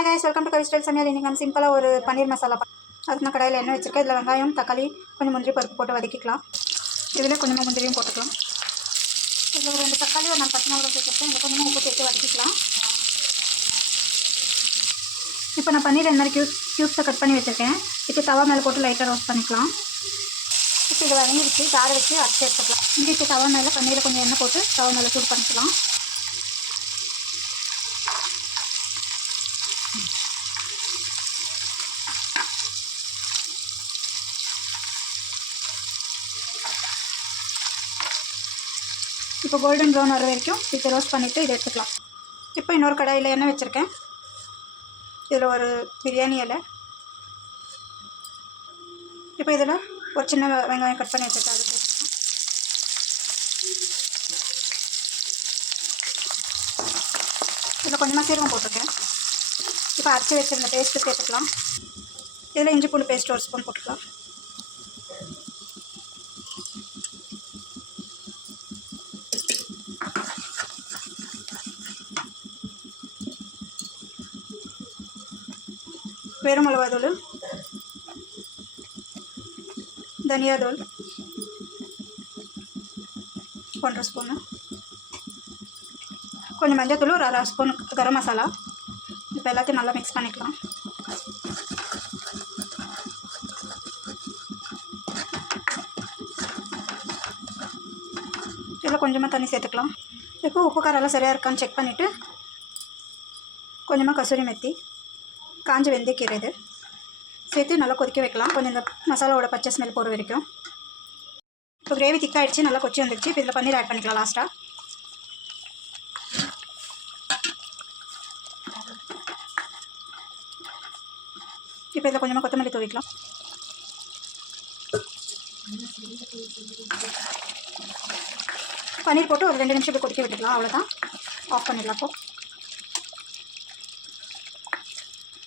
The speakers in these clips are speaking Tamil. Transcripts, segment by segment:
हाय गाइस वेलकम टू कवि स्टाइल सமையல் இன்னைக்கு நம்ம சிம்பிளா ஒரு பன்னீர் மசாலா அதுக்கு நான் கடாயில எண்ணெய் வச்சிருக்கேன் இதுல வெங்காயம் தக்காளி கொஞ்சம் முந்திரி பருப்பு போட்டு வதக்கிக்கலாம் இதுல கொஞ்சமா முந்திரியும் போட்டுக்கலாம் இதுல ரெண்டு தக்காளி ஒரு நாலு பச்சை மிளகாய் சேர்த்து இந்த கொஞ்சமா உப்பு சேர்த்து வதக்கிக்கலாம் இப்போ நான் பன்னீர் இந்த மாதிரி கியூப்ஸை கட் பண்ணி வச்சிருக்கேன் இப்போ தவா மேலே போட்டு லைட்டாக ரோஸ்ட் பண்ணிக்கலாம் இப்போ இதை வதங்கிடுச்சு தாரை வச்சு அரைச்சி எடுத்துக்கலாம் இங்கே இப்போ தவா மேலே பன்னீரை கொஞ்சம் எண்ணெய் போட்டு தவா மேலே சூடு பண்ணிக்கலாம் இப்போ கோல்டன் ப்ரௌன் வர வரைக்கும் இதை ரோஸ்ட் பண்ணிவிட்டு இதை எடுத்துக்கலாம் இப்போ இன்னொரு கடாயில் எண்ணெய் வச்சுருக்கேன் இதில் ஒரு பிரியாணி இலை இப்போ இதில் ஒரு சின்ன வெங்காயம் கட் பண்ணி வச்சுருக்கேன் அது போட்டுக்கலாம் இதில் கொஞ்சமாக சீரகம் போட்டிருக்கேன் இப்போ அரைச்சி வச்சுருந்த பேஸ்ட்டு சேர்த்துக்கலாம் இதில் இஞ்சி பூண்டு பேஸ்ட் ஒரு ஸ்பூன் போட்டுக்கலாம் வெறும் மிளகாய்த்தூள் தனியாத்தூள் 1 ஸ்பூன் கொஞ்சம் மஞ்சள் ஒரு 1/2 ஸ்பூன் கரம் மசாலா இப்போ எல்லாத்தையும் நல்லா மிக்ஸ் பண்ணிக்கலாம் இதில் கொஞ்சமாக தண்ணி சேர்த்துக்கலாம் இப்போ உப்பு காரெல்லாம் சரியாக இருக்கான்னு செக் பண்ணிவிட்டு கொஞ்சமாக கசூரி மெத்தி காஞ்ச வெந்தயக்கீரை இது சேர்த்து நல்லா கொதிக்க வைக்கலாம் கொஞ்சம் இந்த மசாலாவோட பச்சை ஸ்மெல் போகிற வரைக்கும் இப்போ கிரேவி திக்காகிடுச்சு நல்லா கொச்சி வந்துடுச்சு இப்போ இதில் பன்னீர் ஆட் பண்ணிக்கலாம் லாஸ்ட்டாக இப்போ இதில் கொஞ்சமாக கொத்தமல்லி தூவிக்கலாம் பன்னீர் போட்டு ஒரு 2 நிமிஷம் இப்படி கொதிக்க விட்டுக்கலாம் அவ்வளோதான் ஆஃப் பண்ணிடலாம் அப்போ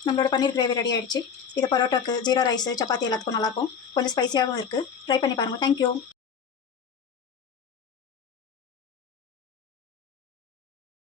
நம்மளோட பன்னீர் கிரேவி ரெடி ஆகிடுச்சு இது பரோட்டாக்கு ஜீரா ரைஸு சப்பாத்தி எல்லாத்துக்கும் நல்லாயிருக்கும் கொஞ்சம் ஸ்பைசியாகவும் இருக்குது ட்ரை பண்ணி பாருங்கள் தேங்க்யூ